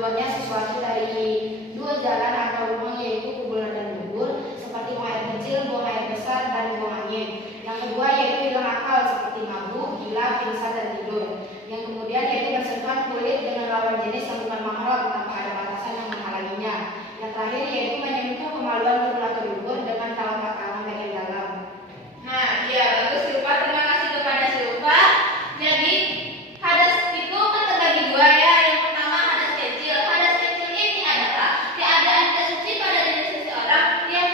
keluarnya sesuatu dari dua jalan atau ruang, yaitu kuburan dan dubur, seperti buang air kecil, buang air besar, dan buang angin. Yang kedua yaitu hilang akal, seperti mabuk, gila, pingsan, dan tidur. Yang kemudian yaitu bersentuhan kulit dengan lawan jenis yang bukan mahram tanpa ada batasan yang menghalanginya. Yang terakhir yaitu menyentuh kemaluan dubur atau dubur dengan telapak tangan bagian dalam. Nah, ya bagus Silva, terima kasih kepada Silva. Jadi hadas itu kan terbagi dua ya. Yang pertama hadas kecil. Hadas kecil ini adalah keadaan tidak suci pada diri seseorang yang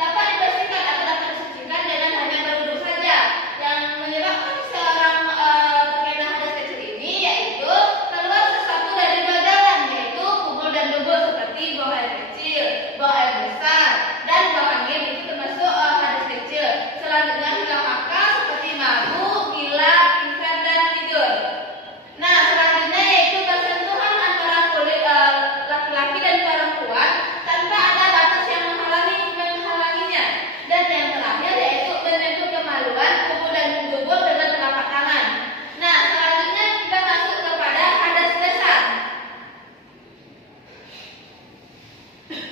dapat dibersihkan atau dapat disucikan dengan hanya berwudu saja. Yang menyebabkan seseorang terkena hadas kecil ini yaitu keluar sesuatu dari dua jalan, yaitu kubur dan dubur, seperti buang air kecil, buang air besar, dan buang angin. Itu termasuk hadas kecil. Selanjutnya hilang akal, seperti mabuk, gila, pingsan, dan tidur. Nah, selanjutnya yaitu bersentuhan antara kulit laki-laki dan perempuan tanpa ada batas yang menghalanginya. Dan yang terakhir yaitu menyentuh kemaluan, kubur dan dubur dengan telapak tangan. Nah, selanjutnya kita masuk kepada hadas besar.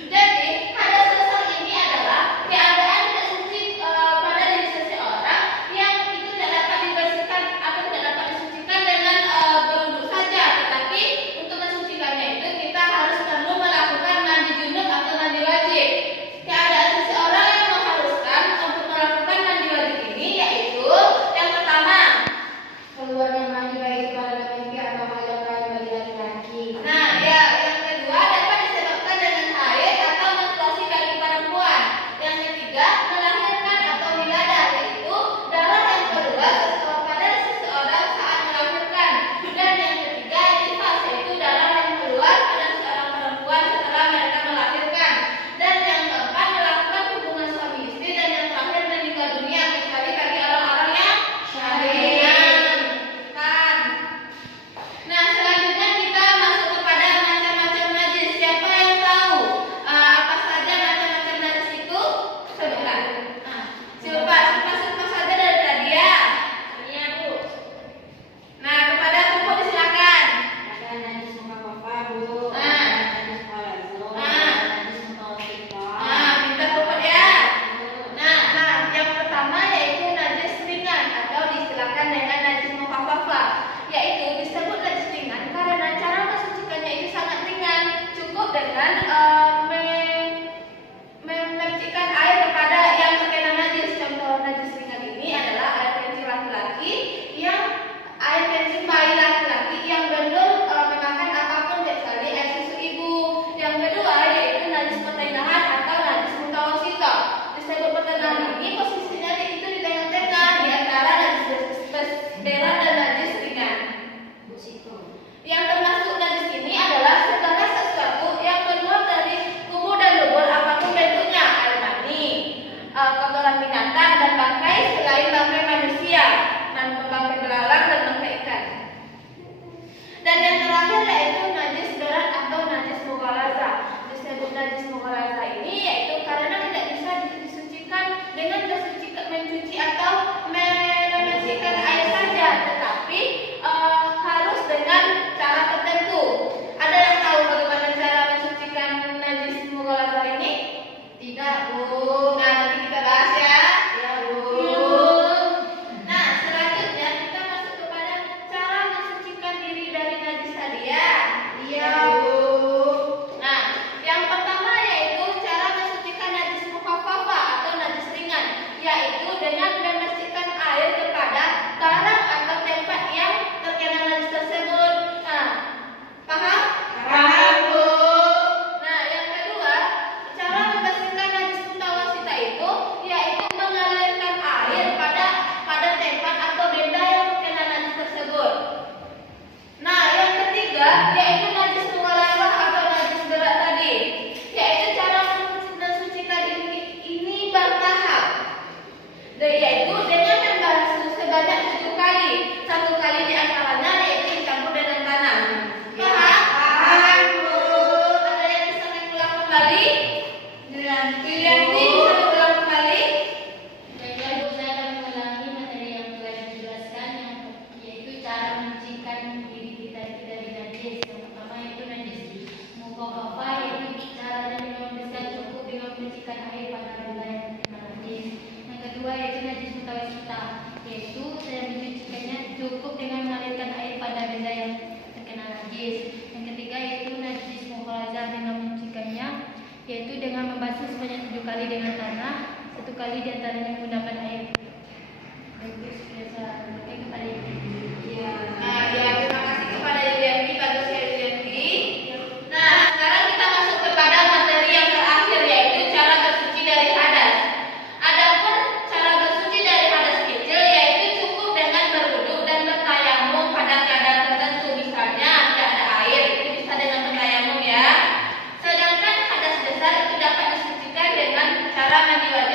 Jadi, hadas besar ini adalah keadaan tidak suci pada diri seseorang yang itu tidak dapat dibersihkan atau tidak dapat disucikan dengan berwudu saja. Tetapi untuk mensucikannya itu kita harus perlu melakukan mandi junub atau mandi wajib. Keadaan seseorang yang mengharuskan untuk melakukan mandi wajib ini yaitu yang pertama, Keluarnya mani baik pada laki atau hal yang lain bagi laki-laki. nah ya, yang kedua dapat disebabkan dengan haid atau menstruasi bagi perempuan. Yang ketiga, melahirkan atau wiladah, yaitu darah yang keluar pada seseorang saat melahirkan. Dan yang ketiga, nifas, yaitu darah yang keluar pada seorang perempuan setelah mereka melahirkan. Dan yang keempat, melakukan hubungan suami istri. Dan yang terakhir, meninggal dunia, kecuali bagi orang-orang yang syahid. Kan? Nah, selanjutnya kita masuk kepada macam-macam najis. Siapa yang tahu apa saja macam-macam najis itu? Sebutkan. Silva saja dari tadi ya. Iya, Bu. Nah, kepada Kumpul disilakan. Ada najis muka papa, Bu. Ah. Ada najis palazzo. Ah. Ada najis muka kita. Minta Kumpul ya. Nah, yang pertama yaitu najis ringan atau diistilahkan dengan najis mukhafafah, yaitu disebut najis ringan karena cara mensucikannya itu sangat ringan, cukup dengan memercikkan air kepada yang terkena najis. Contoh najis ringan ini adalah air kencing laki-laki air kencing bayi laki-laki yang belum memakan apapun kecuali air susu ibu. Yang kedua yaitu najis pertengahan atau najis mutawasito. Disebut pertengahan ini posisinya itu di tengah-tengah di antara najis berat dan najis ringan. Bu Situ. Yang termasuk najis ini adalah segala sesuatu yang keluar dari kubur dan dubur apapun bentuknya, air mani, kotoran binatang dan bangkai selain bangkai manusia, dan bangkai belalang dan bangkai ikan. Dan yang terakhir yaitu najis berat atau najis mughallazah. Disebut najis mughallazah ini yaitu karena tidak bisa disucikan dengan mencuci atau membersihkan air saja, tetapi harus dengan cara tertentu. Ada yang tahu bagaimana cara mensucikan najis mughallazah ini? Tidak, Bu. Nah, nanti kita bahas ya. Ya, Bu. Nah, selanjutnya kita masuk kepada cara mensucikan diri dari najis tadi ya. Iya, Bu. Nah, yang pertama yaitu cara mensucikan najis mukhafafah atau najis ringan, yaitu dengan memercikkan air kepada barang atau tempat yang terkena najis tersebut. Nah, paham? Paham, Bu. Nah, yang kedua, cara membersihkan najis mutawasita itu yaitu mengalirkan air pada tempat atau benda yang terkena najis tersebut. Nah, yang ketiga yaitu najis mughallazah atau najis berat tadi, yaitu cara mensucikan ini bertahap, yaitu dengan membasuh sebanyak 7 kali. 1 kali di antaranya yaitu dicampur dengan tanah. Paham? Paham, Bu. Ada yang bisa mengulang kembali? Dilanjut. Wilianti bisa mengulang kembali? Baiklah, Bu, saya akan mengulangi materi yang telah dijelaskan, yaitu cara mensucikan diri kita dari najis. Yang pertama yaitu najis mengalirkan air pada benda yang terkena najis. Yang kedua yaitu najis mutawasita, yaitu saya mencucikannya cukup dengan mengalirkan air pada benda yang terkena najis. Yang ketiga yaitu najis mukhalazah, dengan mencucikannya yaitu dengan membasuh sebanyak 7 kali dengan tanah, 1 kali diantaranya menggunakan air. Bagus, biasa. Oke, kepada Ibu. Ya. Nah, ya terima kasih kepada Yulianti, bagus ya Yulianti. Nah, sekarang kita masuk kepada materi yang terakhir yaitu cara bersuci dari hadas. Adapun cara bersuci dari hadas kecil yaitu cukup dengan berwudu dan bertayamum pada keadaan tertentu, misalnya tidak ada air, itu bisa dengan bertayamum ya. Sedangkan hadas besar itu dapat disucikan dengan cara mandi wajib